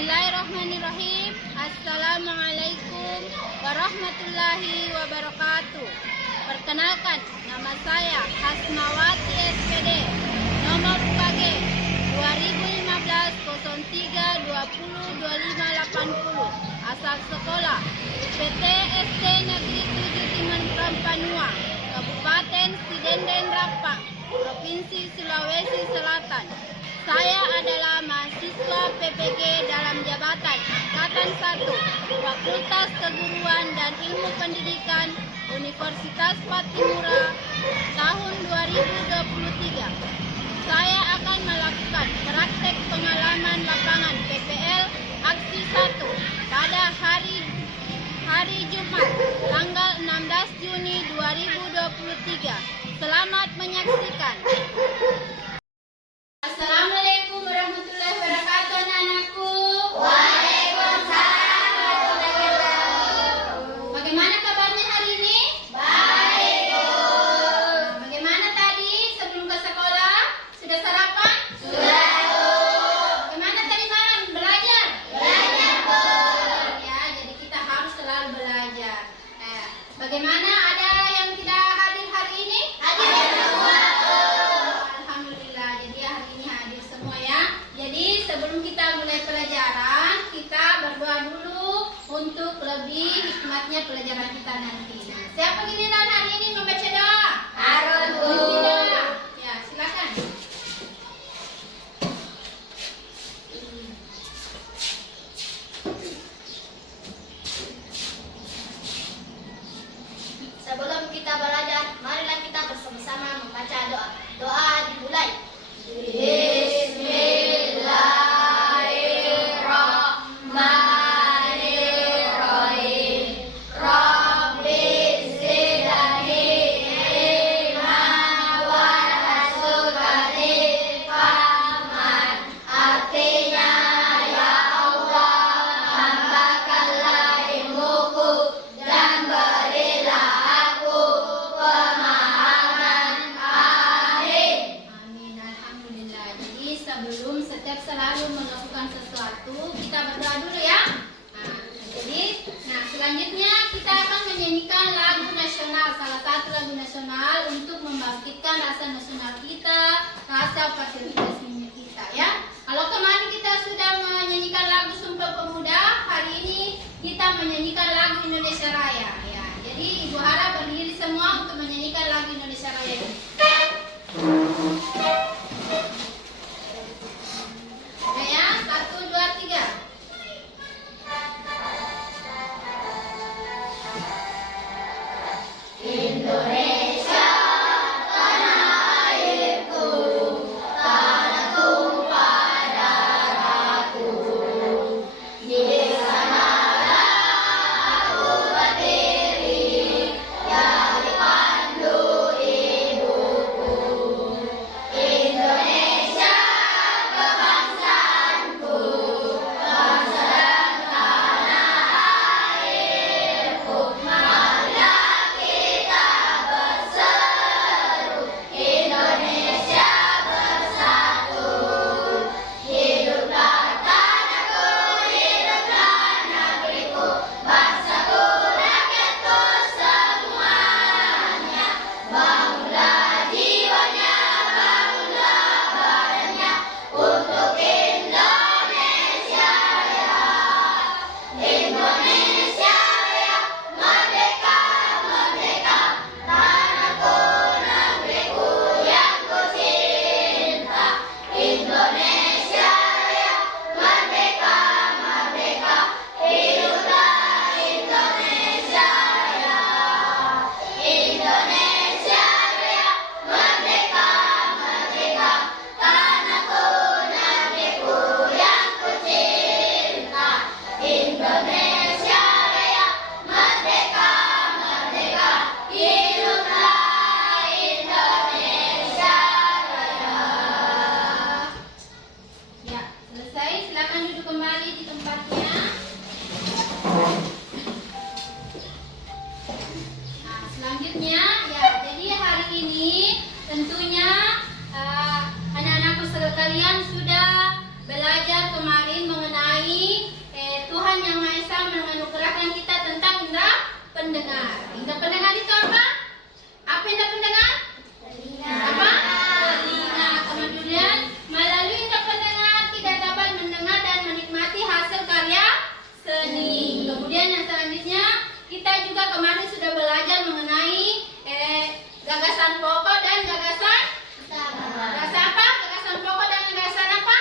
Bismillahirrahmanirrahim. Assalamualaikum warahmatullahi wabarakatuh. Perkenalkan, nama saya Hasmawati SPD, nomor UKG 2015-03-20-25-80, asal sekolah PT SD Negeri 7 Timan Prampanua, Kabupaten Sidenden Rapang, Provinsi Sulawesi Selatan. Saya adalah mahasiswa PPG dalam jabatan Angkatan 1, Fakultas Keguruan dan Ilmu Pendidikan Universitas Patimura tahun 2023. Saya akan melakukan praktek pengalaman lapangan PPL Aksi 1 pada hari Jumat tanggal 16 Juni 2023. Selamat menyaksikan. Assalamualaikum warahmatullahi wabarakatuh, anak-anakku. Waalaikumsalam warahmatullahi wabarakatuh. Bagaimana kabarnya hari ini? Baik. Bagaimana tadi sebelum ke sekolah? Sudah sarapan? Sudah, Bu. Bagaimana tadi malam belajar? Belajar, Bu. Ya, jadi kita harus selalu belajar. Bagaimana ada yang tidak hadir hari ini? Hadir semua, Bu. Alhamdulillah, jadi hari ini hadir semua ya. Jadi sebelum kita mulai pelajaran, kita berdoa dulu untuk lebih hikmatnya pelajaran kita nanti. Nah, siapa giliran hari ini membaca doa? Harun, Bu. Tidak. Ya, silakan. Sebelum kita belajar, marilah kita bersama-sama membaca doa. Doa dimulai. Bismillahirrahmanirrahim. Rabbi zidni ilma warzuqni fahman. Artinya, ya Allah, tambahkanlah ilmuku dan berilah aku pemahaman. Amin. Amin, alhamdulillah. Jadi sebelum selalu melakukan sesuatu, kita berdoa dulu ya. Selanjutnya kita akan menyanyikan lagu nasional, salah satu lagu nasional untuk membangkitkan rasa nasional kita, rasa patriotisme kita ya. Kalau kemarin kita sudah menyanyikan lagu Sumpah Pemuda, hari ini kita menyanyikan lagu Indonesia Raya ya. Jadi Ibu harap berdiri semua untuk menyanyikan lagu Indonesia Raya ini. Oke ya, 1, 2, 3. Indonesia, tanah airku, tanah tumpah darahku. Di sanalah aku berdiri, yang dipandu ibuku. Indonesia, kebangsaanku, bangsa dan tanah airku. Marilah kita berseru, Indonesia bersatu. Hiduplah tanahku, hiduplah negeriku, bangsaku, rakyatku semuanya. Bangunlah jiwanya, bangunlah badannya untuk Indonesia Raya. Indonesia Raya, merdeka, merdeka, tanahku, negeriku yang ku cinta. Indonesia Raya, merdeka, merdeka, hiduplah Indonesia Raya. Indonesia Raya, merdeka, merdeka, tanahku, negeriku yang ku cinta. Indonesia Raya, merdeka, merdeka, hiduplah Indonesia Raya. Ya, selesai. Silakan duduk kembali di tempatnya. Nah, selanjutnya ya, jadi hari ini tentunya anak-anakku sekalian sudah belajar kemarin mengenai pendengar. Indera pendengar itu apa? Apa indera pendengar? Apa? Telinga. Kemudian melalui indera pendengar kita dapat mendengar dan menikmati hasil karya seni. Kemudian yang selanjutnya kita juga kemarin sudah belajar mengenai gagasan pokok dan gagasan apa? Gagasan pokok dan gagasan apa?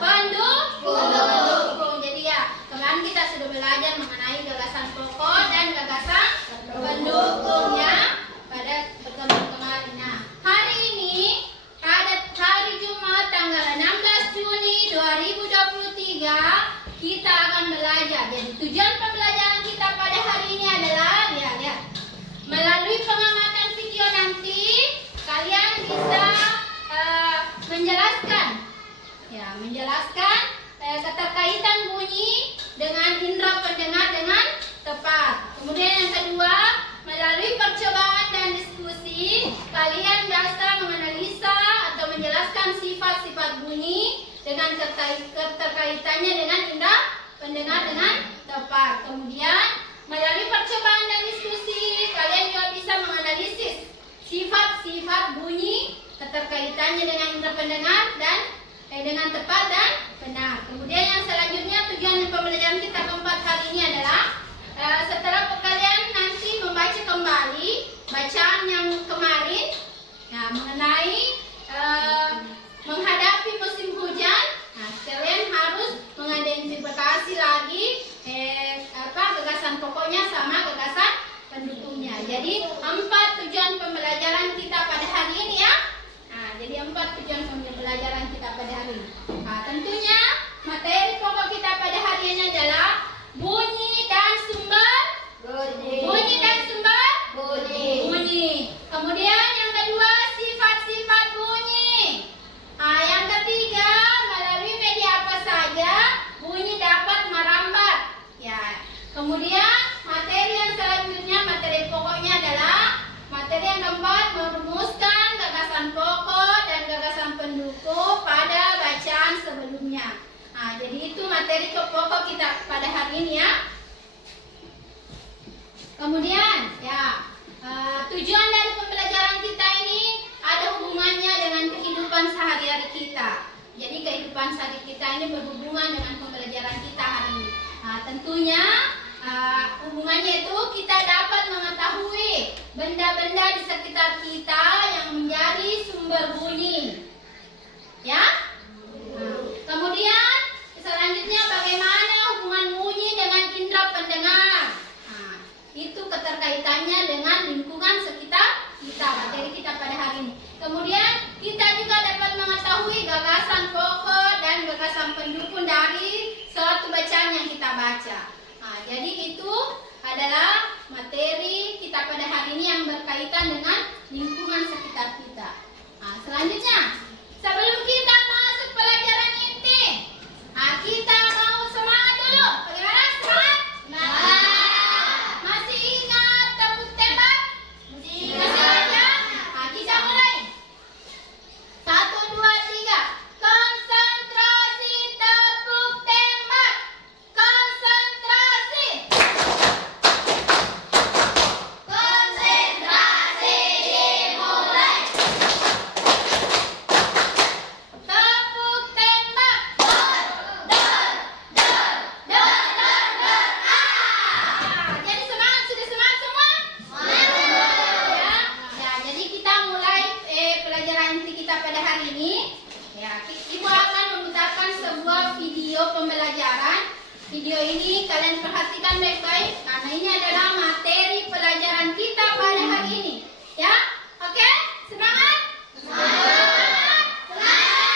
Pendukung. Jadi ya, kemarin kita sudah belajar mengenai gagasan pokok dan gagasan pendukung ya pada pertemuan kemarin. Nah, hari ini pada hari Jumat tanggal 16 Juni 2023 kita akan belajar. Jadi tujuan pembelajaran kita pada hari ini adalah lihat melalui pengamatan video nanti kalian bisa menjelaskan keterkaitan bunyi dengan indera pendengar dengan tepat. Kemudian yang kedua, melalui percobaan dan diskusi kalian bisa menganalisa atau menjelaskan sifat-sifat bunyi dengan keterkaitannya dengan indera pendengar dengan tepat. Kemudian melalui percobaan dan diskusi kalian juga bisa menganalisis sifat-sifat bunyi keterkaitannya dengan indera pendengar dan dengan tepat dan benar. Kemudian yang selanjutnya tujuan pembelajaran kita keempat hari ini adalah setelah kalian nanti membaca kembali bacaan yang kemarin ya, mengenai menghadapi musim hujan. Nah, kalian harus mengidentifikasi lagi gagasan pokoknya sama gagasan pendukungnya. Jadi 4 tujuan pembelajaran kita pada hari ini ya. Nah, jadi 4 tujuan pembelajaran kita pada hari ini. Nah, tentunya materi pokok kita pada hari ini adalah bunyi dan sumber bunyi. Bunyi dan sumber bunyi. Kemudian yang kedua, sifat-sifat bunyi. Nah, yang ketiga, melalui media apa saja bunyi dapat merambat. Ya. Kemudian materi yang selanjutnya, materi pokoknya adalah materi yang keempat, merumuskan gagasan pokok dan gagasan pendukung pada bacaan sebelumnya. Nah, jadi itu materi pokok kita pada hari ini ya. Kemudian ya, tujuan dari pembelajaran kita ini ada hubungannya dengan kehidupan sehari-hari kita. Jadi kehidupan sehari kita ini berhubungan dengan pembelajaran kita hari ini. Nah, tentunya hubungannya itu kita dapat mengetahui benda-benda di sekitar kita yang menjadi sumber bunyi. Ya? Kemudian selanjutnya bagaimana hubungan bunyi dengan indera pendengar. Nah, itu keterkaitannya dengan lingkungan sekitar kita, materi kita pada hari ini. Kemudian kita juga dapat mengetahui gagasan pokok dan gagasan pendukung dari suatu bacaan yang kita baca. Nah, jadi itu adalah materi kita pada hari ini yang berkaitan dengan lingkungan sekitar kita. Nah, selanjutnya, sebelum kita masuk pelajaran inti, kita mau semangat dulu. Bagaimana semangat? Masih ingat tepuk tembak? Masih ingat ya? Nah, kita mulai. 1, 2, 3. Konsentrasi, tepuk tembak. Konsentrasi. Konsentrasi dimulai. Tepuk tembak. Jadi semangat, sudah semangat semua? Ya. Ya, jadi kita mulai pelajaran inti kita pada hari ini. Ya, Ibu akan memutarkan sebuah video pembelajaran. Video ini kalian perhatikan baik-baik karena ini adalah materi pelajaran kita pada hari ini. Ya, oke? Semangat? Semangat! Semangat!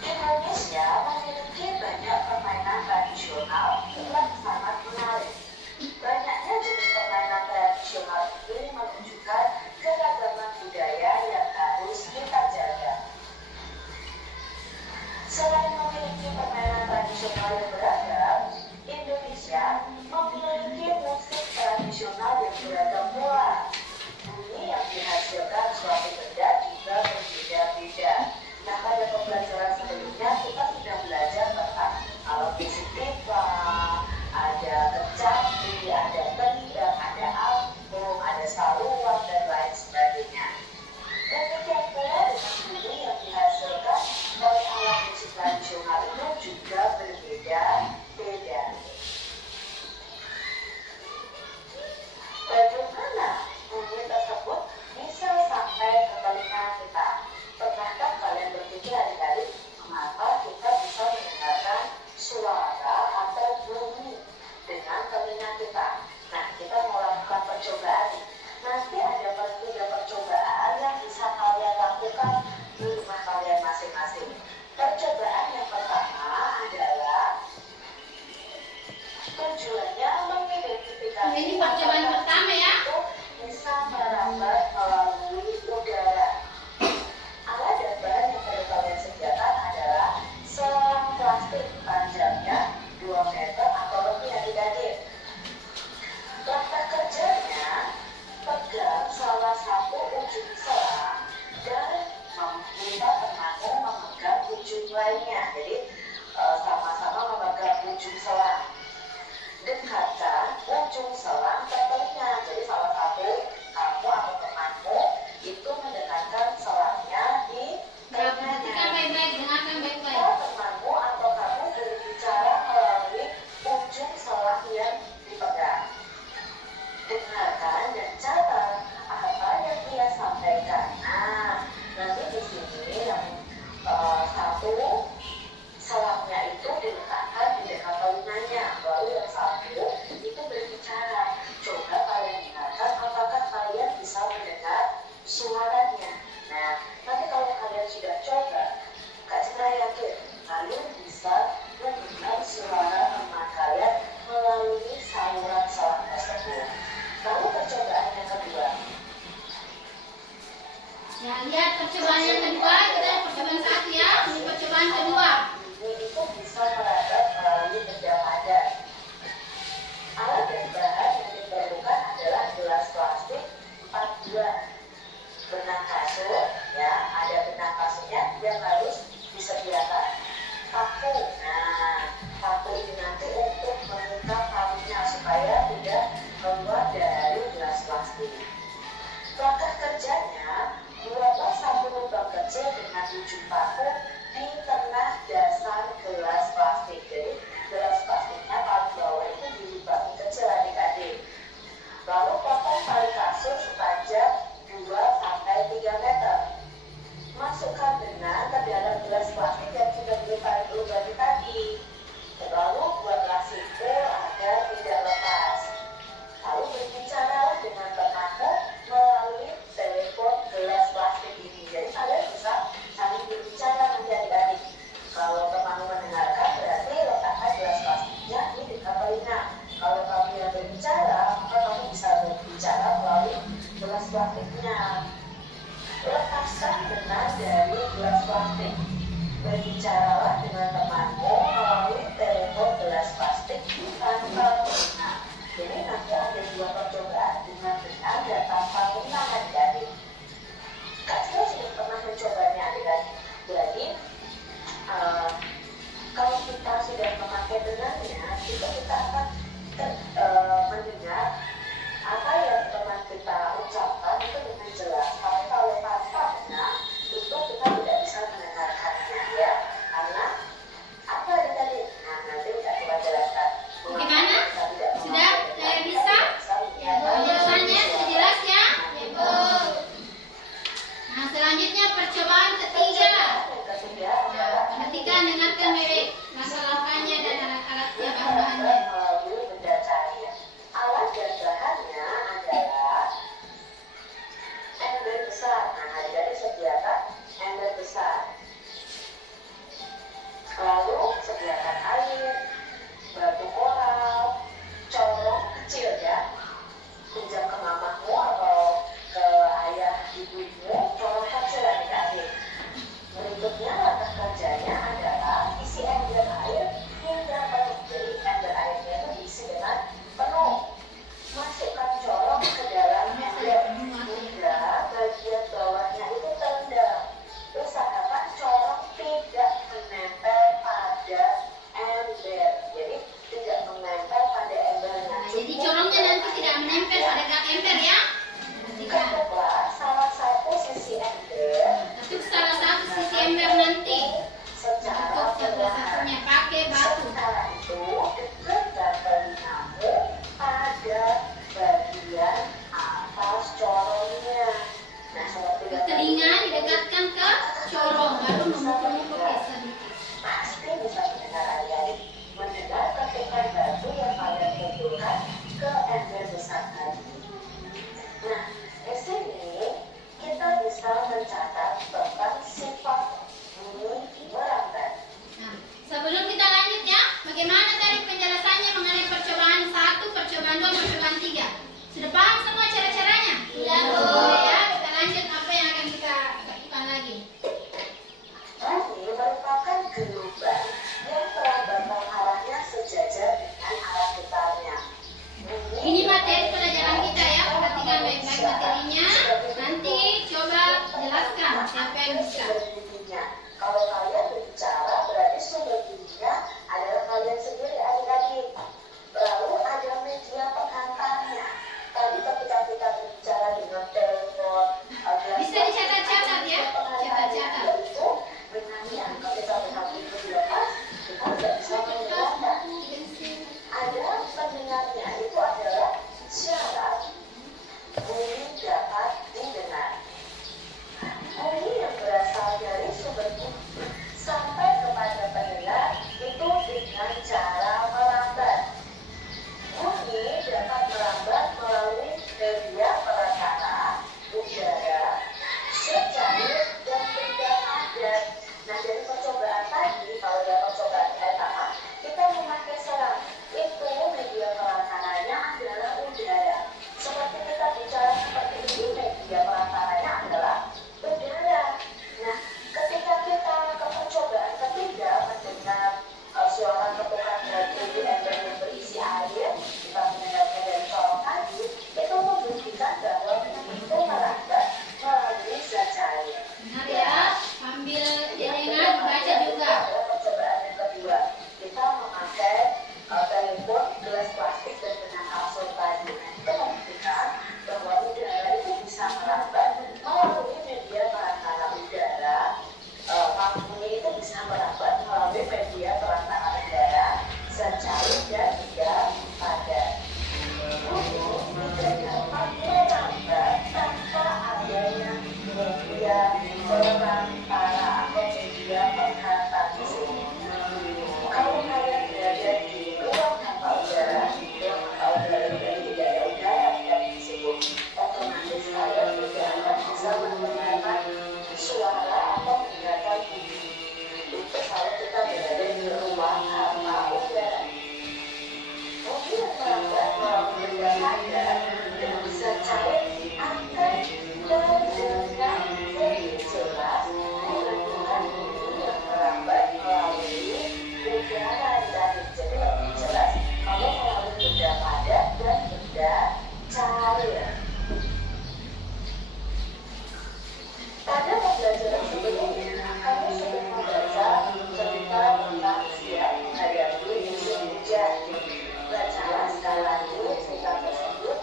Indonesia memiliki banyak permainan tradisional yang sangat menarik. Banyaknya jenis permainan tradisional ini menunjukkan keragaman budaya yang harus kita jaga. Tujuannya mengidentifikasi Ini percobaan pertama ya. untuk bisa merambat melalui udara. Alat dan bahan yang perlu kalian sediakan adalah selang plastik panjangnya 2 meter atau lebih adik-adik. Langkah kerjanya, pegang salah satu ujung selang dan meminta temanmu memegang ujung lainnya. Jadi sama-sama memegang ujung selang. Dekatkan ujung selang ke telinga. Jadi salah satu kamu atau temanmu itu mendekatkan selangnya di Perhatikan telinganya. baik-baik, dengarkan baik-baik. Kalau temanmu atau kamu berbicara melalui ujung selang yang dipegang. Dengarkan dan catat apa yang dia sampaikan. Nah, nanti di sini yang satu selangnya itu diletakkan di dekat telinganya, lalu yang satu itu berbicara. Coba kalian dengarkan apakah kalian bisa mendengar suaranya. Nah, nanti kalau kalian sudah coba, Kak Citra yakin kalian bisa mendengar suara teman kalian melalui saluran selang tersebut. Lalu percobaan yang kedua. Ya, lihat percobaan yang kedua, kita percobaan 1 ya. Ini percobaan kedua. Ini itu bisa merambat melalui benda padat. Alat dan bahan yang diperlukan adalah gelas plastik 4 buah, benang kasur, ya, ada benang kasurnya yang harus disediakan. Paku, nah, paku ini nanti untuk mengikat talinya supaya tidak keluar dari gelas plastik. Langkah kerjanya, buatlah satu lubang kecil dengan ujung paku di tengah dasar gelas plastik. Jadi gelas plastiknya paling bawah itu dilubangi kecil adik-adik. Lalu potong tali kasur sepanjang 2-3 meter. Masukkan benang ke dalam gelas plastik yang sudah dilubangi tadi. Lalu buatlah simpul agar tidak lepas. Lalu berbicara dengan temanmu melalui telepon gelas plastik ini. Jadi kalian bisa saling berbicara nanti adik-adik. Kalau temanmu mendengarkan berarti letakkan gelas plastiknya di dekat telinga. Kalau kamu yang berbicara, maka kamu bisa berbicara melalui gelas plastiknya. Lepaskan benang dari gelas plastik. Berbicaralah dengan temanmu melalui telepon gelas plastik tanpa benang. Jadi nanti ada 2 percobaan dengan benang dan tanpa benang adik-adik. Kak Citra sudah pernah mencobanya adik-adik. Jadi kalau kita sudah memakai benangnya, itu kita akan mendengar apa yang teman kita ucapkan itu dengan jelas. Tapi kalau tanpa benang, itu kita tidak bisa mendengarkannya, ya. Karena apa adik-adik? Nah, nanti Kak Citra jelaskan. Bagaimana? Kita tidak Sudah? memakai benang, Bisa? kita Ya, Bu. Penjelasannya sudah jelas ya? Ya, Bu. Nah, selanjutnya percobaan ketiga. Nah, perhatikan, dengarkan baik-baik langkah-langkahnya dan alat-alatnya, bahan-bahannya. melalui benda cair. ada pendengarnya, itu adalah syarat bunyi dapat didengar. Bunyi yang berasal dari sumber bunyi sampai kepada pendengar itu dengan cara merambat. Bunyi dapat merambat melalui media perantara udara, secair dan benda padat. Nah, dari percobaan tadi, kalau dalam percobaan pertama, kita memakai selang. Itu media perantaranya adalah udara. Seperti kita bicara seperti ini, media perantaranya adalah udara. Nah, ketika kita ke percobaan ketiga mendengar suara ketukan batu di ember yang berisi air, kita mendengarnya dari colong tadi, itu membuktikan bahwa itu merambat melalui zat cair. Benar ya, ambil jaringan, baca juga. Percobaan yang kedua, kita memakai telepon, gelas plastik dan benang kapsul tadi. Itu membuktikan bahwa udara itu bisa merambat melalui media perantara udara. Lampunya itu bisa merambat melalui media perantara udara, zat cair dan benda padat. Bunyi tidak dapat merambat tanpa adanya media perantara atau media penghantar di sini. Kalau kalian berada di ruang tanpa udara, ruang tanpa udara berarti tidak ada udara yang disebut, otomatis kalian tidak akan bisa mendengarkan suara atau mendengarkan bunyi. Itu kalau kita berada di ruang tanpa udara. Bunyi yang merambat melalui benda padat dan bisa cair akan terdengar lebih jelas dibandingkan bunyi yang merambat melalui udara tadi. Jadi lebih jelas kalau melalui benda padat dan benda cair. Pada pembelajaran sebelumnya, kami sudah membaca cerita tentang siap menghadapi musim hujan. Bacalah sekali lagi cerita tersebut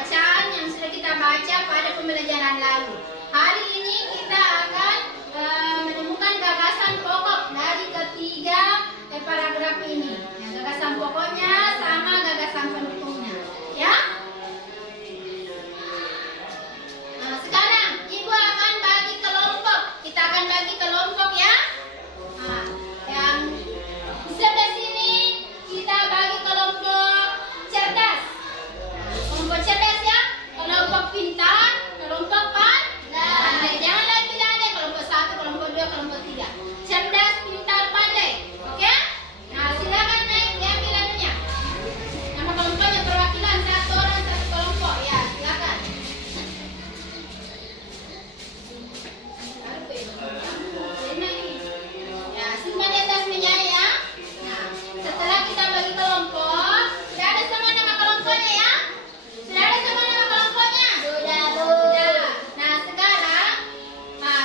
bacaan yang sudah kita baca pada pembelajaran lalu. Hari ini kita akan menemukan gagasan pokok dari ketiga paragraf ini. Yang gagasan pokoknya sama gagasan pendukungnya, ya. Nah, sekarang Ibu akan bagi kelompok. Kita akan bagi kelompok, ya. Nah, yang di sebelah sini kita bagi kelompok cerdas. Kelompok cerdas, ya. Kelompok pintar, kelompok pandai. Jangan lagi bilang ada kelompok 1, kelompok 2, kelompok 3. Cerdas, pintar, pandai. Oke? Nah, silakan naik diambil anunya. Nama kelompoknya perwakilan 1 orang 1 kelompok. Ya, silakan. Ya, simpan di atas meja, ya. Nah, setelah kita bagi kelompok, sudah ada semua nama kelompoknya, ya? Sudah ada semua nama kelompoknya? Sudah, Bu. Sudah. Nah, sekarang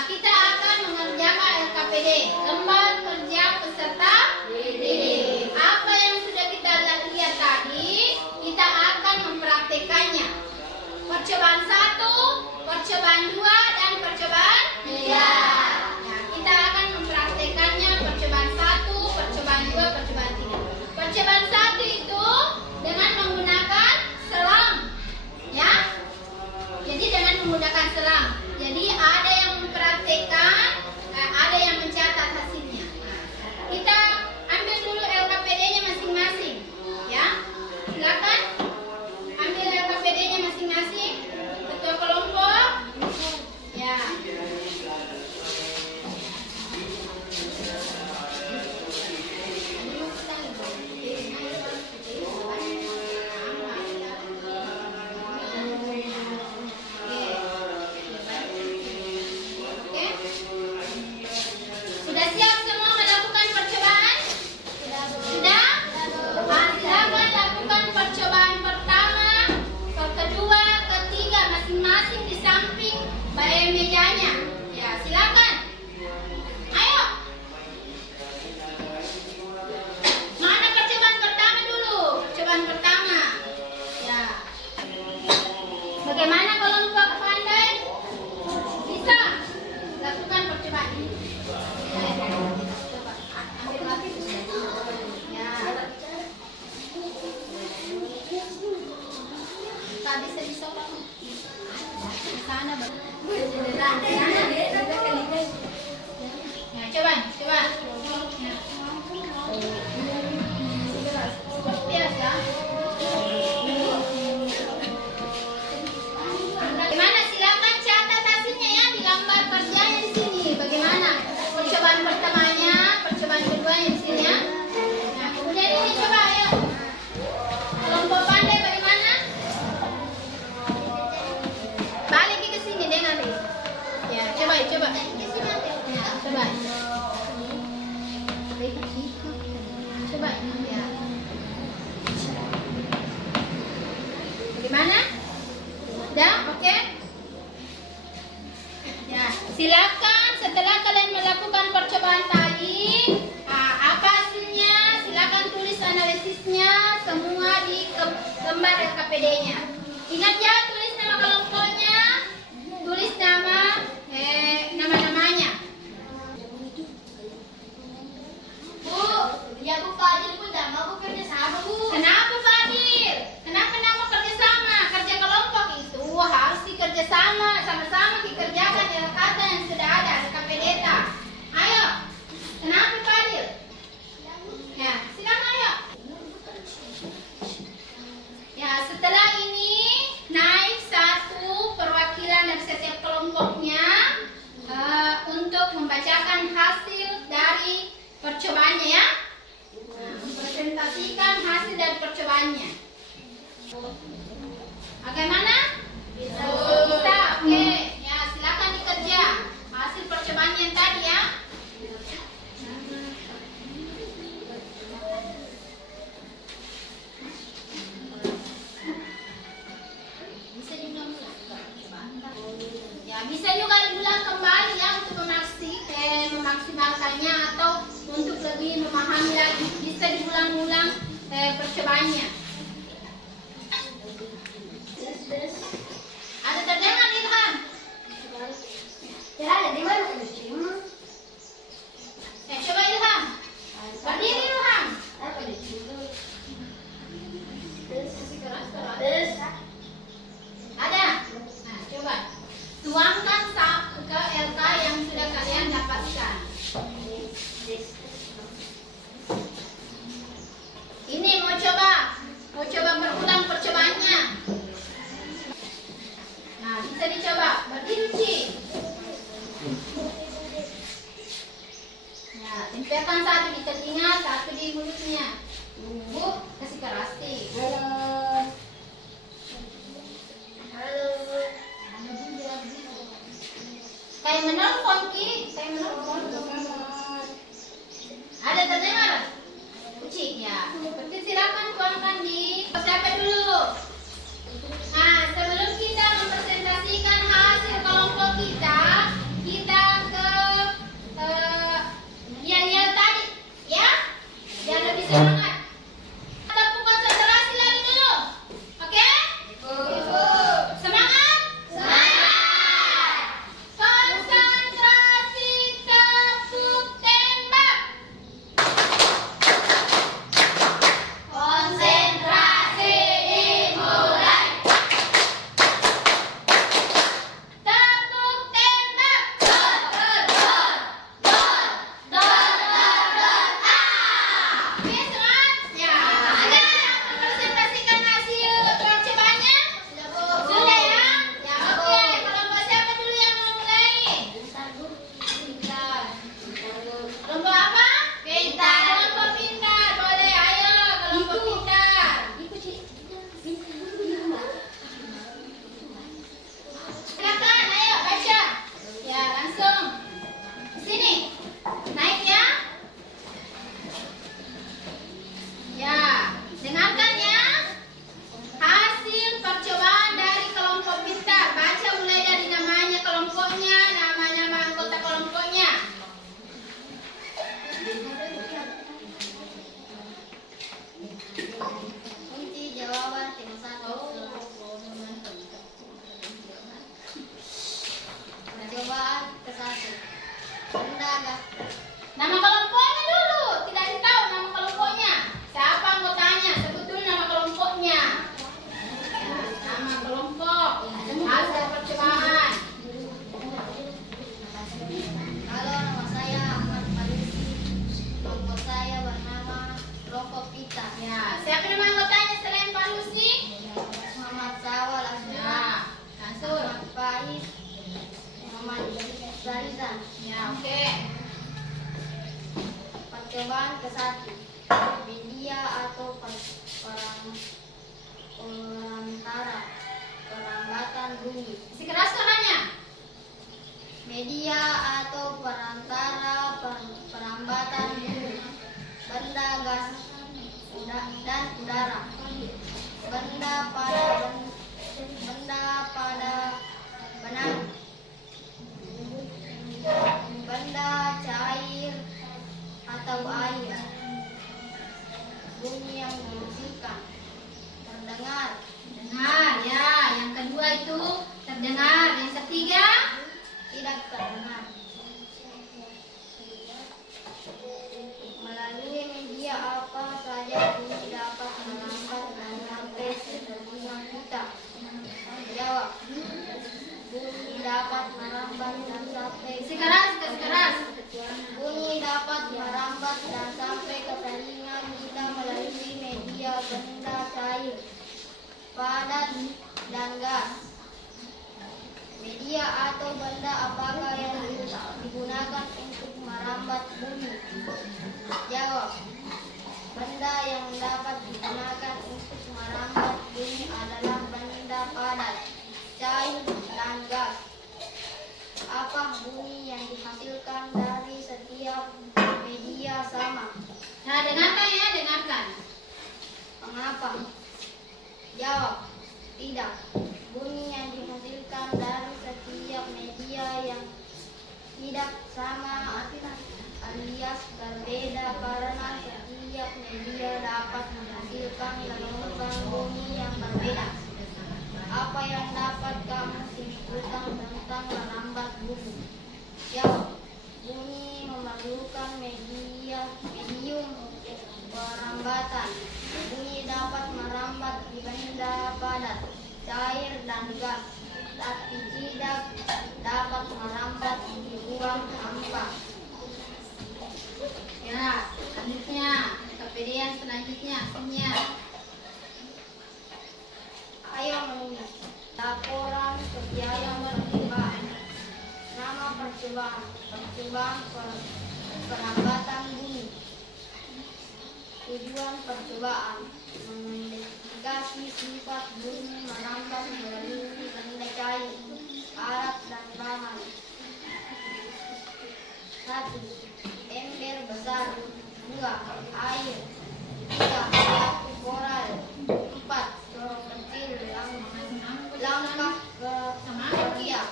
kita akan mengerjakan LKPD, lembar kerja peserta didik. Apa yang sudah kita lihat tadi, kita akan mempraktekannya. Percobaan 1, percobaan 2, dan percobaan 3. Nah, kita akan mempraktekannya percobaan 1, percobaan 2, percobaan 3. Percobaan 1 itu dengan menggunakan selang, ya. Jadi dengan menggunakan selang. Jadi ada yang mempraktekkan, ada yang mencatat hasilnya. Nah, kita ambil dulu LKPD-nya masing-masing, ya. Silakan ambil LKPD-nya masing-masing. Ketua kelompok, ya. Oke. Sudah siap semua melakukan percobaan? Sudah? Nah, silakan lakukan percobaan pertama, kedua, ketiga masing-masing di samping mejanya. Ya, silakan. Ayo. Mana percobaan pertama dulu? Percobaan pertama. Ya. Bagaimana kelompok pandai? Bisa lakukan percobaan ini. Coba ambil lagi. Ya. Tak bisa orang. Di sana, Bang. Ya, coba. Ya. Seperti biasa. Bagaimana? Silakan catat hasilnya, ya, di lembar kerjanya di sini. Bagaimana? Percobaan pertamanya, percobaan keduanya di sini, ya. Nah, kemudian ini coba, ayo. Kelompok pandai bagaimana? Balik ke sini deh nanti. Ya, coba. Ya, coba. Coba, ya. Bagaimana? Udah, oke? Ya, silakan setelah kalian melakukan percobaan tadi, apa hasilnya? Silakan tulis analisisnya semua di lembar LKPD-nya. Ingat, ya, tulis nama kelompoknya, tulis nama-namanya. Bu, ya Bu Fadil pun tidak mau kerja sama, Bu. Kenapa, Fadil? Kenapa nama kerjasama? Kerja kelompok itu harus dikerjasama, sama-sama dikerjakan dengan kata yang sudah ada, LKPD. Ayo, kenapa, Fadil? Ya, silakan, ayo. Ya, setelah ini naik 1 perwakilan dari setiap kelompoknya untuk membacakan hasil dari percobaannya, ya. Nah, mempresentasikan hasil dari percobaannya. Bagaimana? Bisa. Oke. Ya, silakan dikerja hasil percobaannya yang tadi, ya. Bisa diulang-ulang percobaan. Ya, bisa juga diulang kembali, ya, untuk memaksimalkannya atau untuk lebih memahami lagi. Bisa diulang-ulang percobaannya. tuangkan ke LK yang sudah kalian dapatkan. Ini mau coba berulang percobaannya. Nah, bisa dicoba, berdiri. Nah, tempelkan satu di telinga, satu di mulutnya. Bu, kasih kerasti. Kayak menelpon Ki, kayak menelpon. Ada terdengar? Kucing ya. Berarti silakan tuangkan di siapa dulu. Nah, sebelum kita mempresentasikan hasil kelompok kita ke yel-yel tadi, ya. Biar lebih semangat. Tepuk konsentrasi lagi dulu. Oke? Semangat? Semangat. Konsentrasi, tepuk tembak. Konsentrasi dimulai. Tepuk tembak. Dor, dor, dor. Dor, dor, dor, dor. Oke, semangat? Ya. Ada yang mempresentasikan hasil percobaannya? Sudah ya? Ya, oke. Kelompok siapa dulu yang mau mulai? Pintar. Kelompok apa? Pintar. Kelompok pintar. Boleh, ayo kelompok pintar. Silakan, ayo baca. Ya, langsung. Sini. Naik ya. Ya, dengarkan ya. Hasil percobaan dari kelompok pintar. Baca mulai dari namanya kelompoknya, nama-nama anggota kelompoknya. Kunci jawaban tim 1. Percobaan ke-1. Benda gas. Nama kelompoknya dulu. Tidak ditahu nama kelompoknya. Siapa anggotanya? Sebut dulu nama kelompoknya. Ya, nama kelompok. Hasil percobaan. Halo, nama saya Ahmad Malusi. Kelompok saya bernama kelompok Pita. Ya, siapa nama anggotanya selain Pak Lucy? Muhammad Sawal Asma. Ya, langsung. Muhammad Faiz. Muhammad Zarizan. Ya, oke. Percobaan ke-1. Media atau perantara perambatan bumi. Isi keras suaranya. Media atau perantara perambatan bumi. Benda gas dan udara. Benda pada benang. Benda cair atau air. Bunyi yang dihasilkan. Terdengar. Dengar, ya. Yang kedua itu terdengar. Yang ketiga, Tidak terdengar. Melalui media apa saja bunyi dapat merambat dan sampai ke telinga kita? Jawab. Bunyi dapat merambat dan sampai isi keras, isi keras. Bunyi dapat merambat dan sampai ke telinga kita melalui media benda cair, padat, dan gas. Media atau benda apakah yang digunakan untuk merambat bumi? Jawab. Benda yang dapat digunakan untuk merambat bumi adalah benda padat, cair, dan gas. Apa bunyi yang dihasilkan dari setiap media sama? Nah, dengarkan ya, dengarkan. Mengapa? Jawab. Tidak. Bunyi yang dihasilkan dari setiap media yang tidak sama alias berbeda karena setiap media dapat menghasilkan gelombang bunyi yang berbeda. Apa yang dapat kamu simpulkan tentang merambat bumi? Jawab. Bunyi memerlukan medium perambatan. Bunyi dapat merambat di benda padat, cair, dan gas. tapi tidak dapat merambat di ruang hampa. Ya, selanjutnya kepedean selanjutnya hasilnya. Ayo menulis laporan percobaan percobaan. Nama percobaan penambatan bumi. Tujuan percobaan menginvestigasi sifat bumi merambat melalui benda cair, alat dan bahan. 1. Ember besar. 2. Air. 3. Batu koral. 4. Corong kecil langkah ke bagian.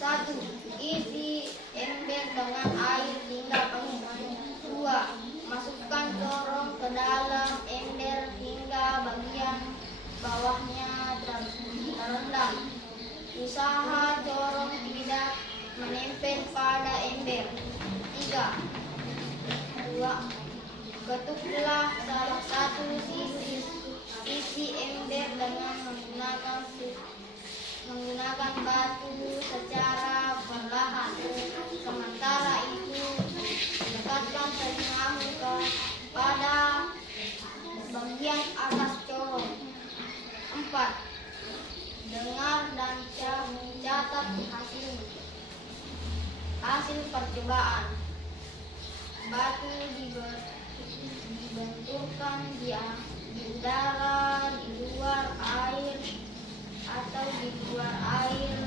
1. Isi ember dengan air hingga penuh. 2. Masukkan corong ke dalam ember hingga bagian bawahnya terendam. Usaha corong tidak menempel pada ember. 3. Ketuklah salah satu sisi ember dengan menggunakan batu secara perlahan. Sementara itu, dekatkan telingamu pada bagian atas corong. 4. Dengar dan catat hasil percobaan. Batu dibenturkan di udara, di luar air, atau di luar air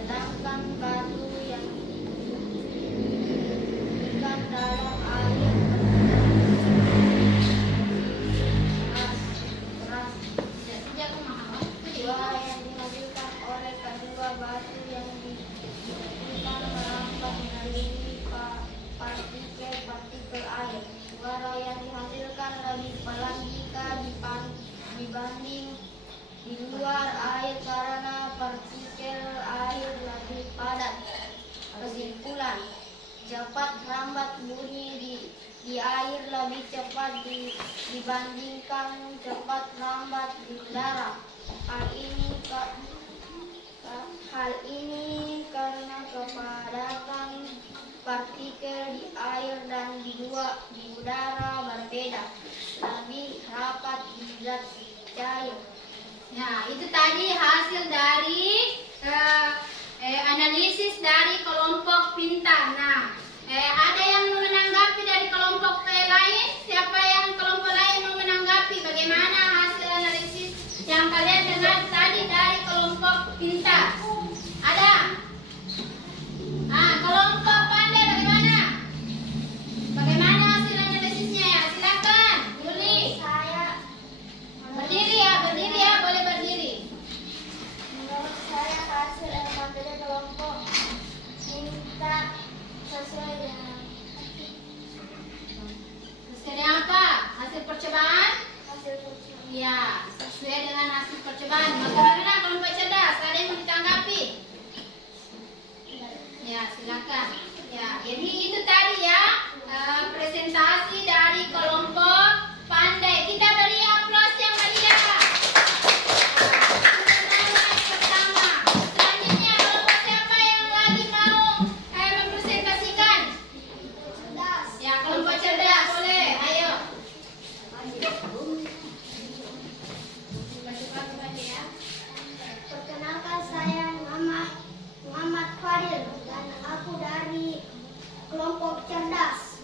sedangkan batu yang diberikan dalam air keras. Suara yang dihasilkan oleh kedua batu yang diberikan merambat melalui partikel air. Suara yang dihasilkan lebih pelan jika dibanding di luar air karena partikel air lebih padat. Kesimpulan, cepat rambat bunyi di air lebih cepat dibandingkan cepat rambat di udara. Hal ini karena kepadatan partikel di air dan di udara berbeda, lebih rapat di zat cair. Nah, itu tadi hasil dari analisis dari kelompok pintar. Nah, ada yang menanggapi dari kelompok lain? Siapa yang kelompok lain mau menanggapi? Bagaimana hasil analisis yang kalian dengar tadi dari kelompok pintar? Ada? Nah, kelompok pandai bagaimana? Bagaimana hasil analisisnya ya? Silakan, Yuli. Saya Berdiri ya, boleh berdiri. Menurut saya hasil materi kelompok pintar sesuai dengan apa? Hasil percobaan? hasil percobaan. Iya, sesuai dengan hasil percobaan. Bagaimana kelompok cerdas? Ada yang mau ditanggapi? Ya, silakan. Ya, jadi itu tadi ya presentasi dari kelompok pandai. Kita beri aplaus yang meriah. Pertama. Selanjutnya kelompok siapa yang lagi mau mempresentasikan? Cerdas. Ya, kelompok cerdas boleh. Ayo. Perkenalkan, saya Muhammad Fadil dan aku dari kelompok cerdas.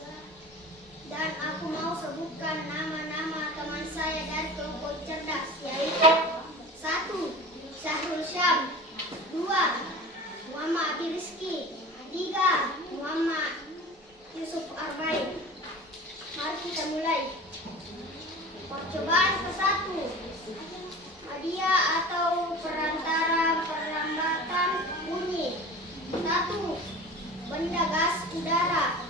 Dan aku mau sebutkan nama-nama teman saya dari kelompok cerdas, yaitu 1. Syahrul Syam. 2. Muhammad Abi Rizki. 3. Muhammad Yusuf Arbain. Mari kita mulai. Percobaan ke-1. Hadiah atau perantara perlambatan bunyi. 1. Benda gas udara.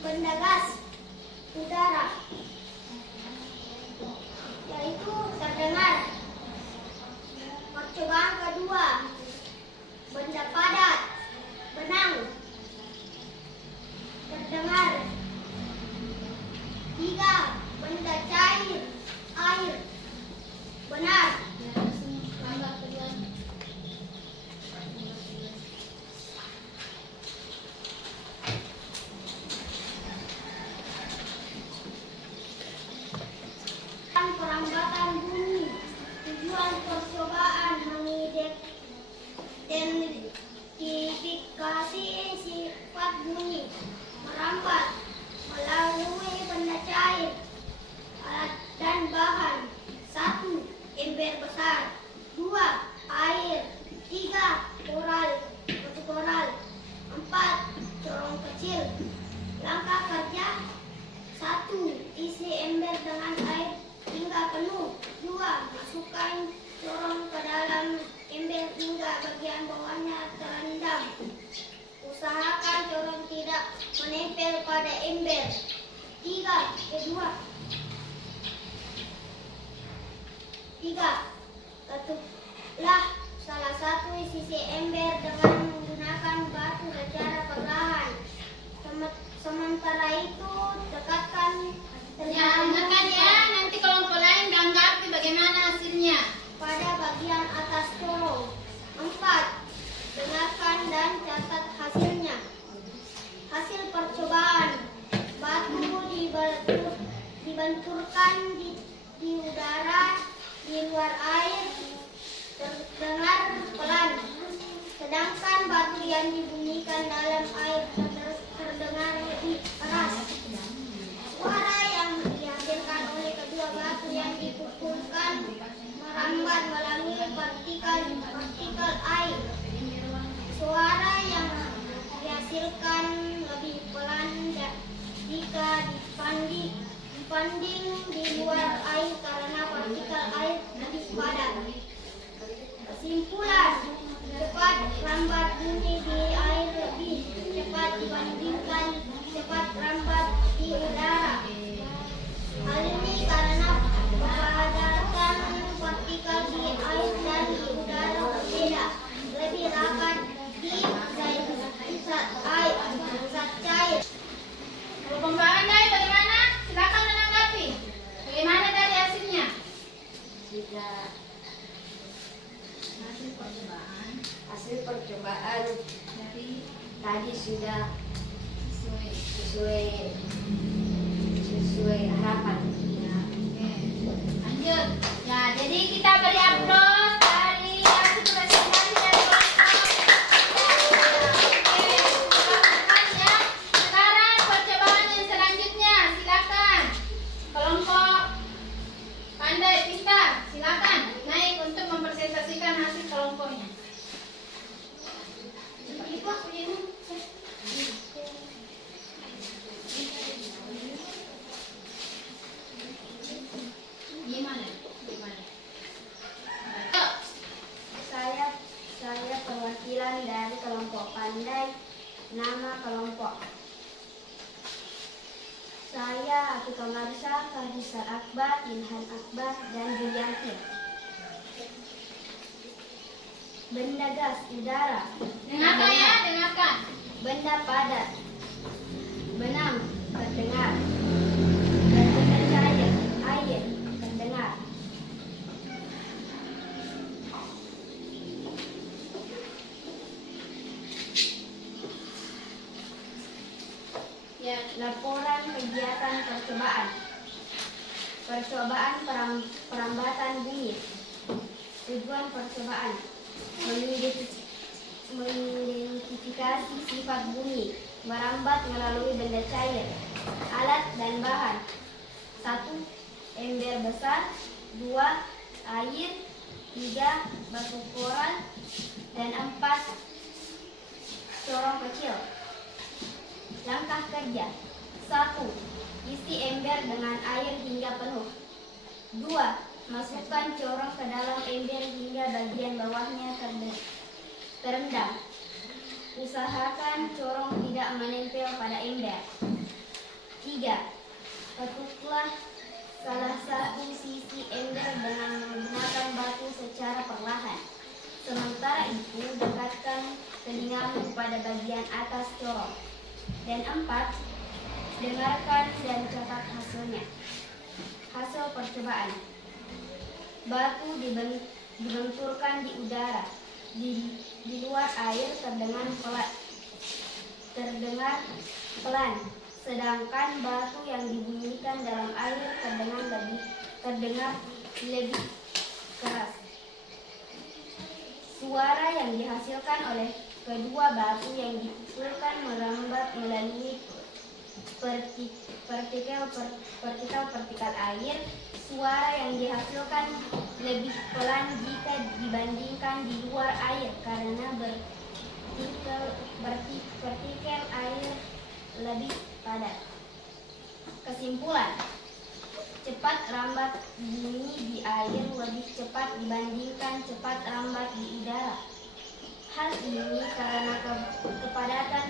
Benda gas udara, yaitu terdengar. Percobaan kedua. Benda padat, benang, terdengar. 3. Benda cair, air, besar. 2. Air. 3. Batu koral. 4. Corong kecil. Langkah kerja: 1. Isi ember dengan air hingga penuh. 2. Masukkan corong ke dalam ember hingga bagian bawahnya terendam. Usahakan corong tidak menempel pada ember. 3. Ketuklah salah satu sisi ember dengan menggunakan batu secara perlahan. Sementara itu, dekatkan Ya, dengarkan ya, nanti kelompok lain tanggapi bagaimana hasilnya. pada bagian atas corong. 4. Dengarkan dan catat hasilnya. Hasil percobaan: batu dibenturkan di udara di luar air terdengar pelan, sedangkan batu yang dibunyikan dalam air terdengar lebih keras. Suara yang dihasilkan oleh kedua batu yang dipukulkan merambat melalui partikel air. Suara yang dihasilkan lebih pelan jika dibanding di luar air karena partikel air lebih padat. Kesimpulan: cepat rambat bunyi di air lebih cepat dibandingkan cepat rambat di udara. Hal ini karena kepadatan partikel di air dan di udara berbeda. Lebih rapat di zat cair. Kelompok pandai bagaimana? Silakan menanggapi. Bagaimana dari hasilnya? Sudah hasil percobaan Dari tadi sudah sesuai. sesuai harapan. Ya, oke. Lanjut. Ya, jadi kita beri aplaus dari hasil presentasi dari kelompok. Oke, silakan ya. Sekarang percobaan yang selanjutnya, silakan. Kelompok pandai pintar, silakan naik untuk mempresentasikan hasil kelompoknya. Gimana? Gimana? Ayo. Saya perwakilan dari kelompok pandai. Nama kelompok saya Atika Marsa, Fahisal Akbar, Ilhan Akbar, dan Julianti. Benda gas udara. Dengarkan ya, dengarkan. Benda padat. Benang terdengar. Dan benda cair air terdengar. Ya, Laporan kegiatan percobaan. Percobaan perambatan bumi. Tujuan percobaan: mengidentifikasi sifat bumi merambat melalui benda cair, alat dan bahan. 1. Ember besar. 2. Air. 3. Batu koral. Dan 4. Corong kecil. Langkah kerja: 1. Isi ember dengan air hingga penuh. 2. Masukkan corong ke dalam ember hingga bagian bawahnya terendam. Usahakan corong tidak menempel pada ember. 3. Ketuklah salah satu sisi ember dengan menggunakan batu secara perlahan. Sementara itu, dekatkan telingamu pada bagian atas corong. Dan 4. Dengarkan dan catat hasilnya. Hasil percobaan: batu dibenturkan di udara. Di luar air terdengar pelan, sedangkan batu yang dibunyikan dalam air terdengar lebih keras. Suara yang dihasilkan oleh kedua batu yang dipukulkan merambat melalui partikel air. Suara yang dihasilkan lebih pelan jika dibandingkan di luar air karena partikel air lebih padat. Kesimpulan, cepat rambat bunyi di air lebih cepat dibandingkan cepat rambat di udara. Hal ini karena kepadatan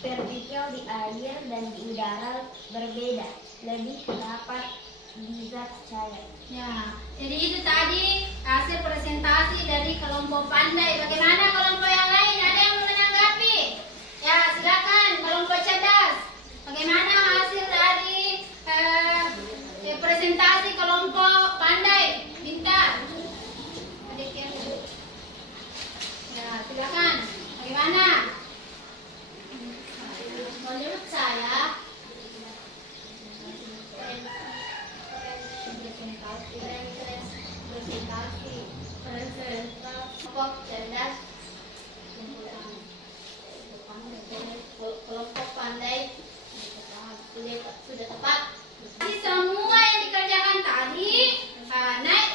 partikel di air dan di udara berbeda, lebih rapat di zat cair. Ya, jadi itu tadi hasil presentasi dari kelompok pandai. Bagaimana kelompok yang lain? Ada yang mau menanggapi? Ya, silakan kelompok cerdas. Bagaimana hasil dari presentasi kelompok pandai? Pintar. Adik yang ya, silakan. Bagaimana? Menurut saya kelompok cerdas, kelompok pandai sudah tepat. Jadi semua yang dikerjakan tadi,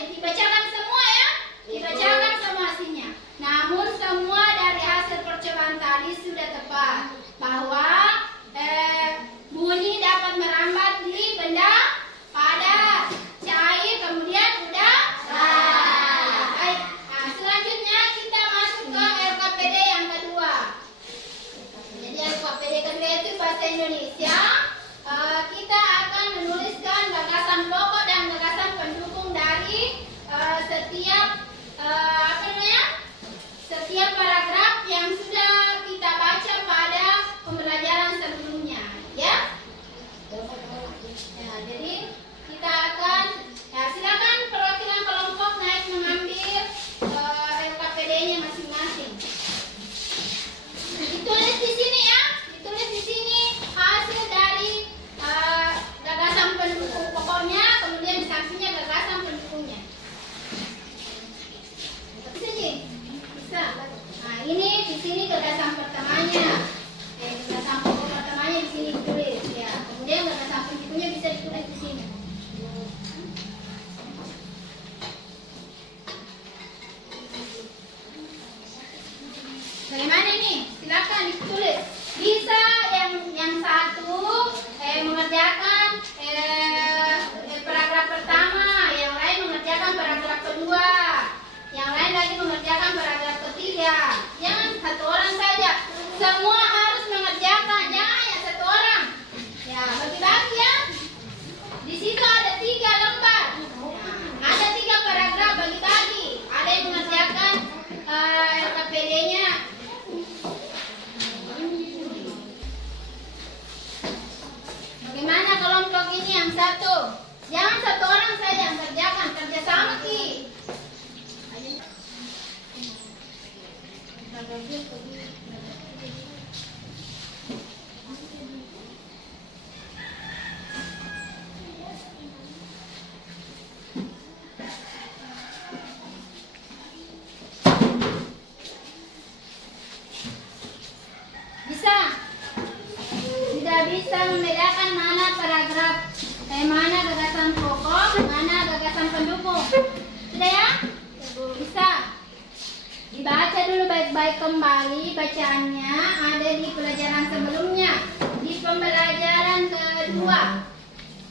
dibacakan semua ya, dibacakan semua hasilnya. Namun semua dari hasil percobaan tadi sudah tepat bahwa bunyi dapat merambat di benda padat, cair, kemudian udara. Baik. Nah, selanjutnya kita masuk ke LKPD yang kedua. Jadi LKPD kedua itu bahasa Indonesia. Kita akan menuliskan gagasan pokok dan gagasan pendukung dari setiap setiap paragraf yang sudah kita baca pada pembelajaran sebelumnya, ya. Ya, jadi kita akan, ya silakan perwakilan kelompok naik mengambil LKPD-nya masing-masing. Ditulis di sini ya, ditulis di sini hasil dari gagasan pendukung pokoknya, kemudian di sampingnya gagasan pendukungnya. Bisa sih? Bisa. Nah, ini di sini gagasan pertamanya. Gagasan pokok pertamanya di sini ditulis ya. Kemudian gagasan pendukungnya bisa ditulis di sini. Bagaimana ini? Silakan ditulis. Bisa yang satu mengerjakan paragraf pertama, yang lain mengerjakan paragraf kedua, yang lain lagi mengerjakan paragraf ketiga. Jangan satu orang saja. Semua harus mengerjakan, jangan hanya satu orang. Ya, bagi-bagi ya. Di situ ada 3 lembar. Nah, ada 3 paragraf, bagi-bagi. Ada yang mengerjakan LKPD-nya. Bagaimana kelompok ini yang satu? Jangan satu orang saja yang kerjakan, kerjasama ki. Bisa? Tidak bisa membedakan mana paragraf, mana gagasan pokok, mana gagasan pendukung. Sudah ya? Bisa. Dibaca dulu baik-baik kembali bacaannya, ada di pelajaran sebelumnya, di pembelajaran kedua.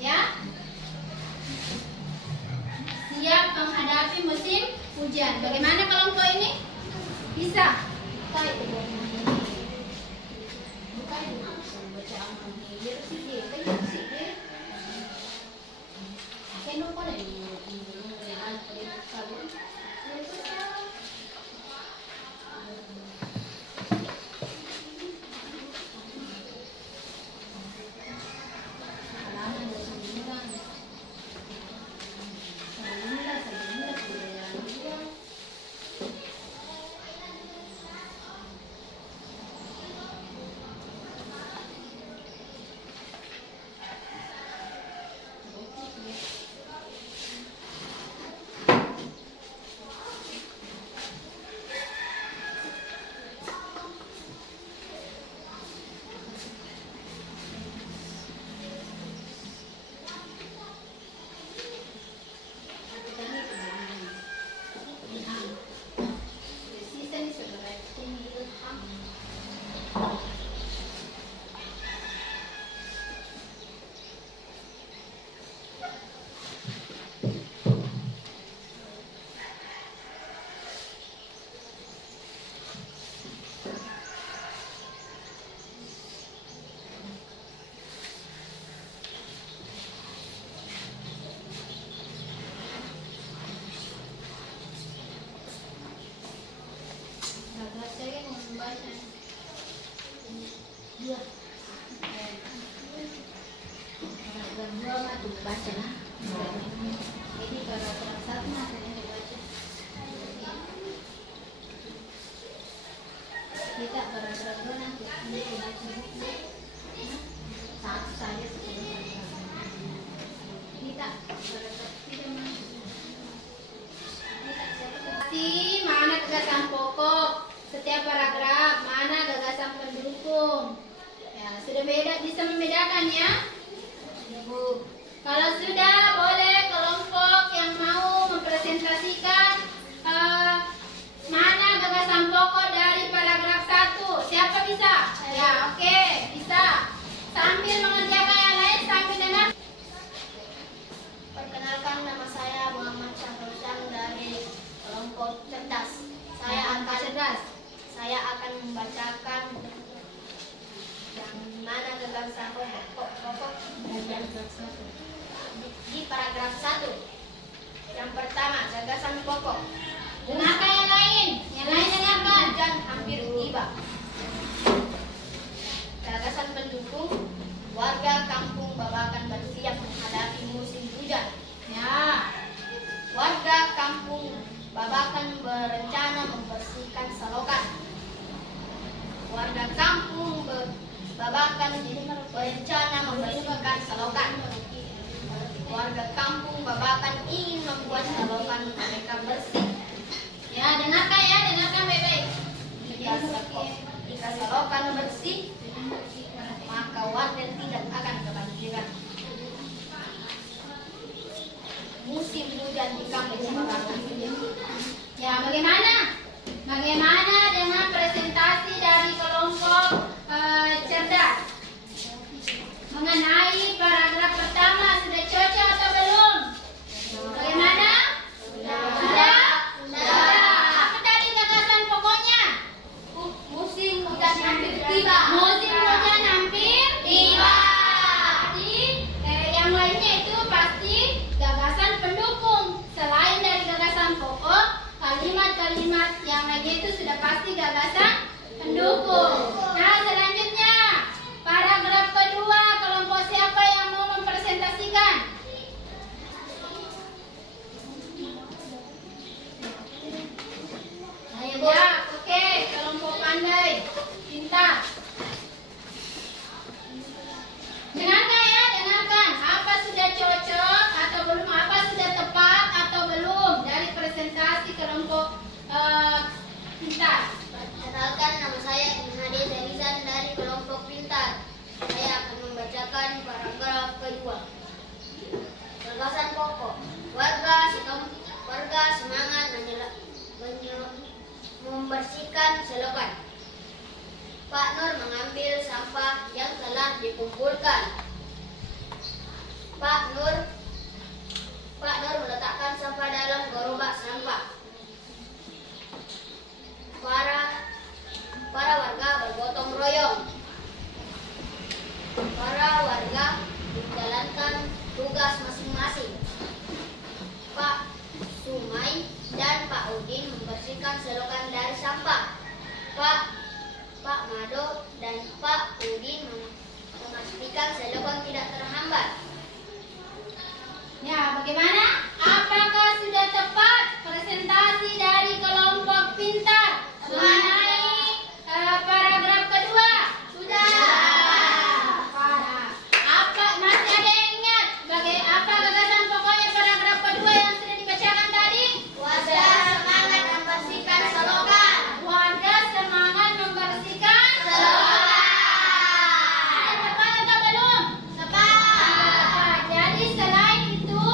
Ya? Siap menghadapi musim hujan. Bagaimana kelompok ini? Bisa. baca. Dua. Paragraf 2 mah tuh baca lah. Ini paragraf 1 masih yang dibaca. Kita paragraf 2 nanti ini dibaca buku. Satu saja 10 paragraf. Kita paragraf 3 mana? Mana gagasan pokok setiap paragraf, mana gagasan pendukung. Ya, sudah bisa membedakan ya? Ibu. Kalau sudah, boleh kelompok yang mau mempresentasikan mana gagasan pokok dari paragraf 1. Siapa bisa? Ya, oke, bisa. Sambil mengerjakan yang lain, sambil dengar. Perkenalkan, nama saya Muhammad Syahrosan dari kelompok cerdas. Saya akan membacakan yang mana gagasan pokok di paragraf 1. Yang pertama, gagasan pokok. Dengarkan yang lain. Yang lain dengarkan. Hujan hampir tiba. Gagasan pendukung, warga kampung Babakan bersiap menghadapi musim hujan. Ya. Warga kampung Babakan berencana membersihkan selokan. Warga kampung Babakan berencana membersihkan selokan. Warga kampung Babakan ingin membuat selokan mereka bersih. Ya, dengarkan baik-baik. Jika selokan bersih, maka warga tidak akan kebanjiran. Musim hujan di kampung Babakan. Ya, bagaimana? Bagaimana dengan presentasi dari kelompok cerdas? Mengenai paragraf pertama, sudah cocok atau belum? Bagaimana? Sudah? Apa tadi gagasan pokoknya? Musim hujan hampir tiba. Musim hujan hampir tiba. Jadi, yang lainnya itu pasti gagasan pendukung. Selain dari gagasan pokok, kalimat-kalimat yang lainnya itu sudah pasti gagasan pendukung. Nah, selanjutnya paragraf kedua, kelompok siapa yang mau mempresentasikan? Ayo, Ya, oke, kelompok pandai, pintar. Dengarkan ya, dengarkan. Apa sudah cocok atau belum? Apa sudah tepat atau belum dari presentasi kelompok pintar? Kenalkan, nama saya Hadi Zarizan dari kelompok pintar. Saya akan membacakan paragraf kedua. Gagasan pokok. Warga semangat membersihkan selokan. Pak Nur mengambil sampah yang telah dikumpulkan. Pak Nur meletakkan sampah dalam gerobak sampah. Para warga bergotong royong. Para warga menjalankan tugas masing-masing. Pak Sumai dan Pak Udin membersihkan selokan dari sampah. Pak Mado dan Pak Udin memastikan selokan tidak terhambat. Ya, bagaimana? Apakah sudah tepat presentasi dari kelompok pintar mengenai paragraf kedua? Sudah. Apa masih ada yang ingat? Apa gagasan pokoknya paragraf kedua yang sudah dibacakan tadi? Warga semangat membersihkan selokan. Warga semangat membersihkan Selokan. Ada tepat atau belum? Tepat. Jadi selain itu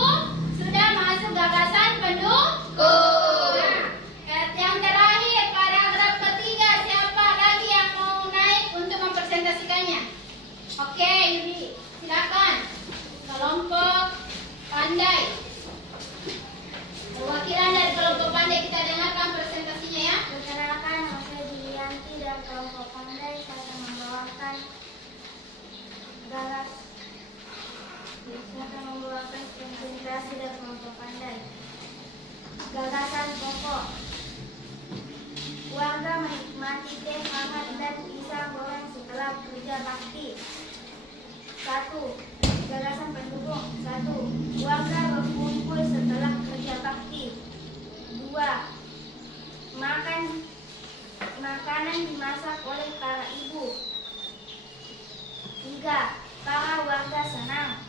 sudah masuk gagasan pendukung. 1. Gagasan pendukung. 1. Warga berkumpul setelah kerja bakti. 2. Makanan dimasak oleh para ibu. 3. Para warga senang.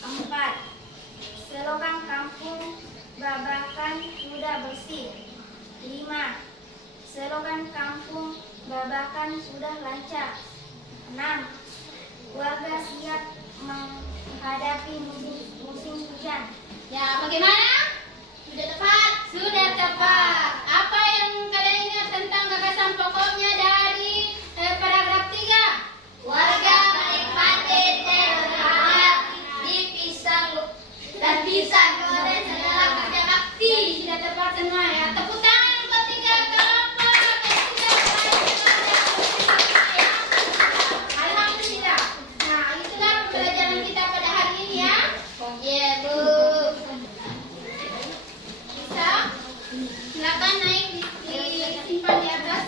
4. Selokan kampung Babakan sudah bersih. 5. Selokan kampung Babakan sudah lancar. 6. Warga siap menghadapi musim hujan. Ya, bagaimana? Sudah tepat? Sudah tepat. Apa yang kalian ingat tentang gagasan pokoknya dari paragraf 3? Warga menikmati terhadap dipisah dan bisa goreng setelah kerja bakti. Sudah tepat semua ya. Tepuk tangan buat 3 kelompok yang sudah ya. Alhamdulillah. Nah, itulah pembelajaran kita pada hari ini ya. Iya, Bu. Bisa? Silakan naik disimpan di atas.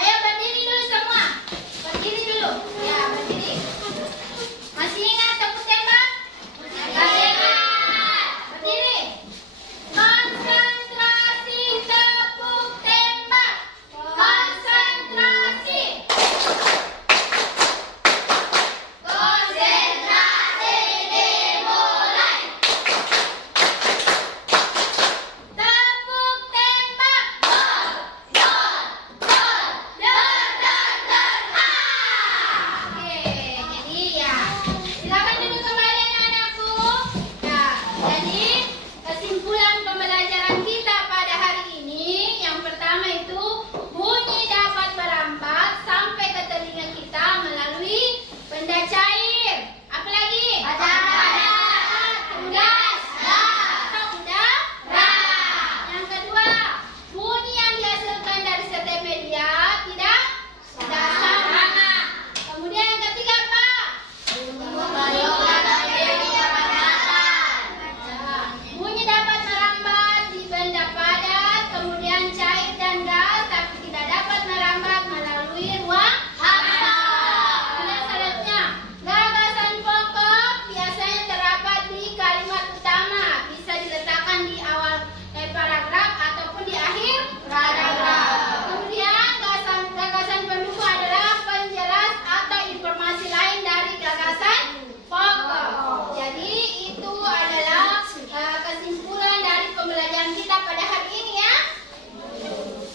Ayo berdiri dulu semua. Berdiri dulu. Ya, berdiri. Masih ingat tepuk tembak? Masih ingat. Berdiri. Konsentrasi tepuk tembak. Konsentrasi. Konsentrasi dimulai. Tepuk tembak. Gol, gol, gol. Der, der, der. Oke, jadi ya. Silakan duduk kembali anak-anakku. Ya, jadi kesimpulan pembelajaran kita pada hari ini yang pertama itu bunyi dapat merambat sampai ke telinga kita melalui benda cair. Apa lagi? Tugas. Atau udara. Yang kedua, bunyi yang dihasilkan dari setiap media tidak sama. Kemudian yang ketiga apa? Bunyi dapat merambat di benda padat, kemudian cair dan gas, tapi tidak dapat merambat melalui ruang hampa. Kemudian selanjutnya, gagasan pokok biasanya terdapat di kalimat utama, bisa diletakkan di awal paragraf ataupun di akhir paragraf. Kemudian gagasan pendukung adalah penjelas atau informasi lain dari gagasan pokok. Jadi itu adalah kesimpulan dari pembelajaran kita pada hari ini ya.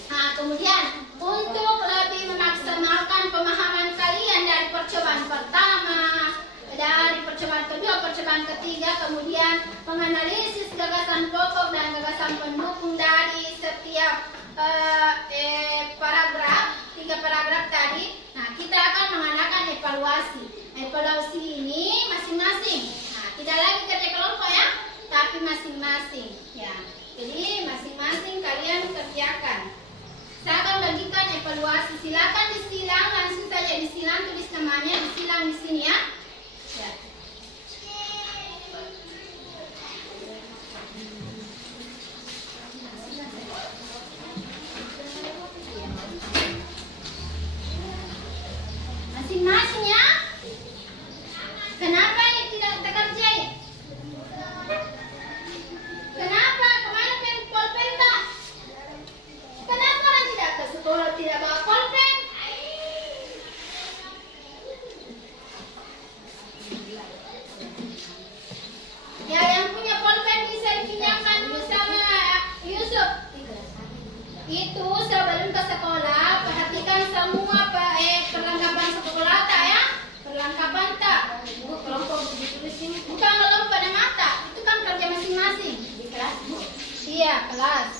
Nah, kemudian untuk lebih memaksimalkan pemahaman kalian dari percobaan pertama, dari percobaan kedua, percobaan ketiga, kemudian menganalisis gagasan pokok dan gagasan pendukung dari setiap paragraf, 3 paragraf tadi. Nah, kita akan mengadakan evaluasi. Evaluasi ini masing-masing. Nah, tidak lagi kerja kelompok ya, tapi masing-masing. Ya, jadi masing-masing kalian kerjakan. Saya akan bagikan evaluasi. Silakan disilang, langsung saja disilang, tulis namanya, disilang di sini ya. Ya. Masing-masing ya. Kenapa ini tidak terkerjain? Kenapa? Kemana pulpen tak? Kenapa orang tidak ke sekolah tidak bawa pulpen? Ya, yang punya pulpen bisa dipinjamkan dulu sama Yusuf. Itu sebelum ke sekolah perhatikan semua perlengkapan sekolah tak ya? Perlengkapan tak? Kelompok ditulisin. Bukan kelompok pada mata. Itu kan kerja masing-masing. Di kelas Bu. Iya, kelas.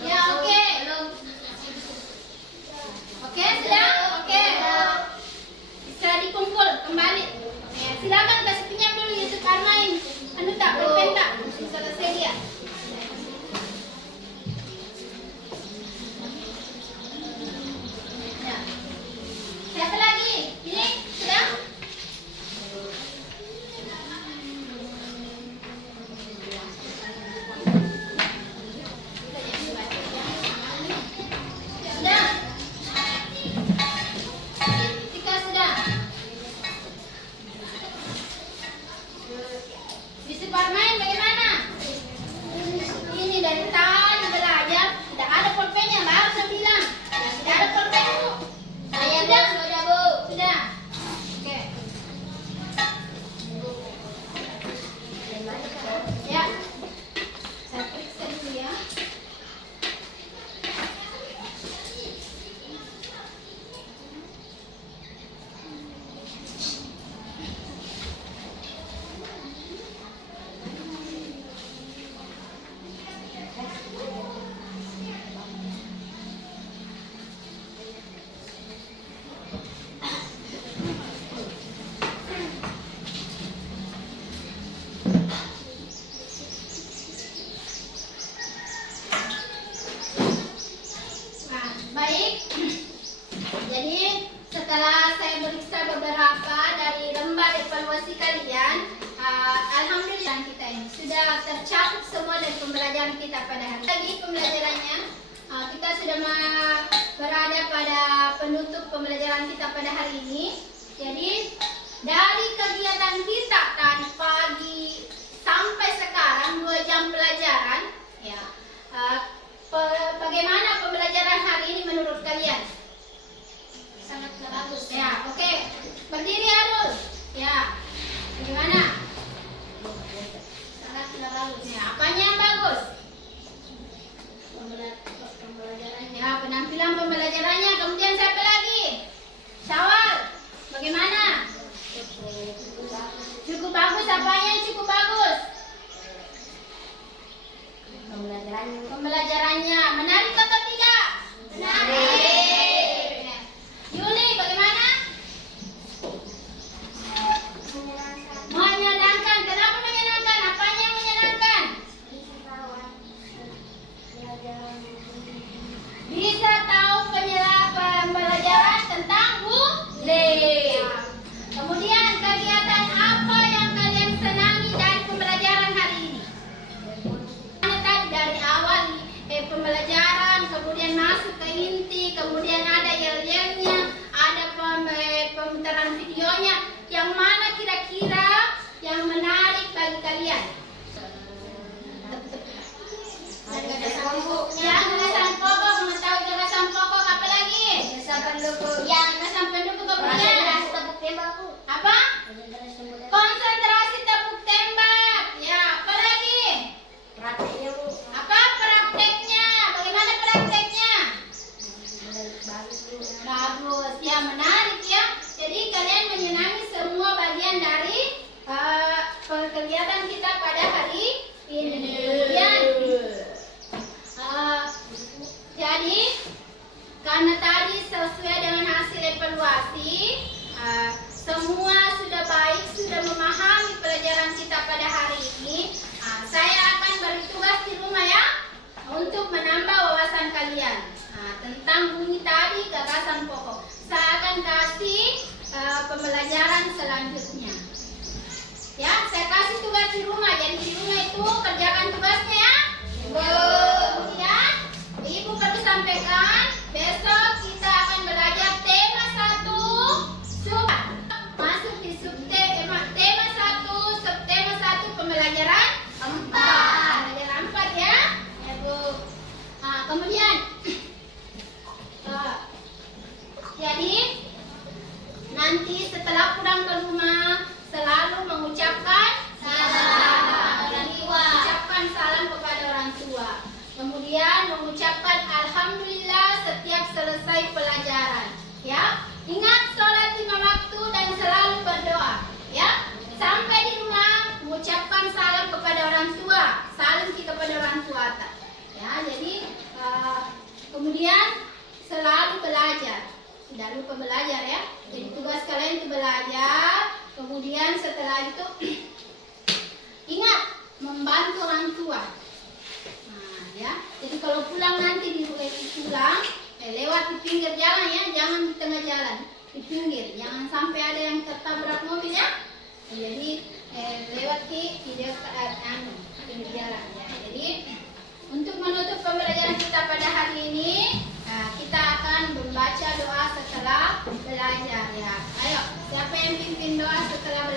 Ya, oke. kumpul kembali. Ya, silakan kasih pinjam dulu Yusuf Armain. Anu tak pulpen tak? Selesai dia. Ya. Siapa lagi? Ini sudah? Sudah. Tika sudah. Yusuf Armain bagaimana? Ini dari tahun belajar tidak ada pulpennya, baru saya bilang. Tidak ada pulpen Bu. Sudah Bu. Sudah. Oke. Ya. Saya periksa dulu ya. Nah, baik. Jadi setelah saya periksa beberapa dari lembar evaluasi kalian, alhamdulillah kita ini sudah tercakup semua dari pembelajaran kita pada hari ini. Lagi pembelajarannya, kita sudah berada pada penutup pembelajaran kita pada hari ini. Jadi dari kegiatan kita tadi pagi sampai sekarang 2 jam pelajaran, ya. Bagaimana pembelajaran hari ini menurut kalian? Sangat bagus. Ya, oke. Berdiri Arul. Ya. Bagaimana? Sangat bagus. Ya, apanya yang bagus? Pembelajarannya. Ya, penampilan pembelajarannya. Kemudian siapa lagi? Syawal. Bagaimana? Cukup bagus. Apanya yang cukup bagus? Pembelajarannya. Menarik atau tidak? Menarik. Ya. Yuli, bagaimana? Menyenangkan. Kenapa menyenangkan? Apanya yang menyenangkan? Bisa tahu pembelajaran tentang bule. Kemudian kegiatan apa yang kalian senangi dari pembelajaran hari ini? Tadi dari awal pembelajaran, kemudian masuk ke inti, kemudian ada yel-yelnya, ada pemutaran videonya. Yang mana kira-kira yang menarik bagi kalian? Yang gagasan pokok, mengetahui gagasan pokok, apa lagi? Gagasan pendukung kemudian apa? Konsentrasi tepuk tembak. Ya, apa lagi? Apa prakteknya? Bagaimana prakteknya? Bagus, ya menarik ya. Jadi kalian menyenangi semua bagian dari kegiatan kita pada hari ini. Kemudian, jadi karena tadi sesuai dengan hasil evaluasi, semua sudah baik, sudah memahami pelajaran kita pada hari ini. Saya akan beri tugas di rumah ya, untuk menambah wawasan kalian tentang bunyi tadi gagasan pokok. Saya akan kasih pembelajaran selanjutnya. Ya, saya kasih tugas di rumah. Jadi di rumah itu kerjakan tugasnya ya. Kemudian Ibu perlu sampaikan, besok kita akan belajar tema 1 sub. Masuk di tema 1, subtema 1 pembelajaran 4. Pembelajaran 4 ya. Ya Bu. Kemudian jadi nanti setelah pulang ke rumah selalu mengucapkan salam. Jadi ucapkan salam kepada orang tua. Kemudian mengucapkan alhamdulillah tidak lupa belajar ya. Jadi tugas kalian itu belajar, kemudian setelah itu ingat membantu orang tua. Nah, ya. Jadi kalau pulang nanti pulang, lewat di pinggir jalan ya, jangan di tengah jalan, di pinggir, jangan sampai ada yang tertabrak mobil ya. Jadi lewat di pinggir jalan ya. Jadi untuk menutup pembelajaran kita pada hari ini, kita akan membaca doa setelah belajar ya. Ayo, siapa yang pimpin doa setelah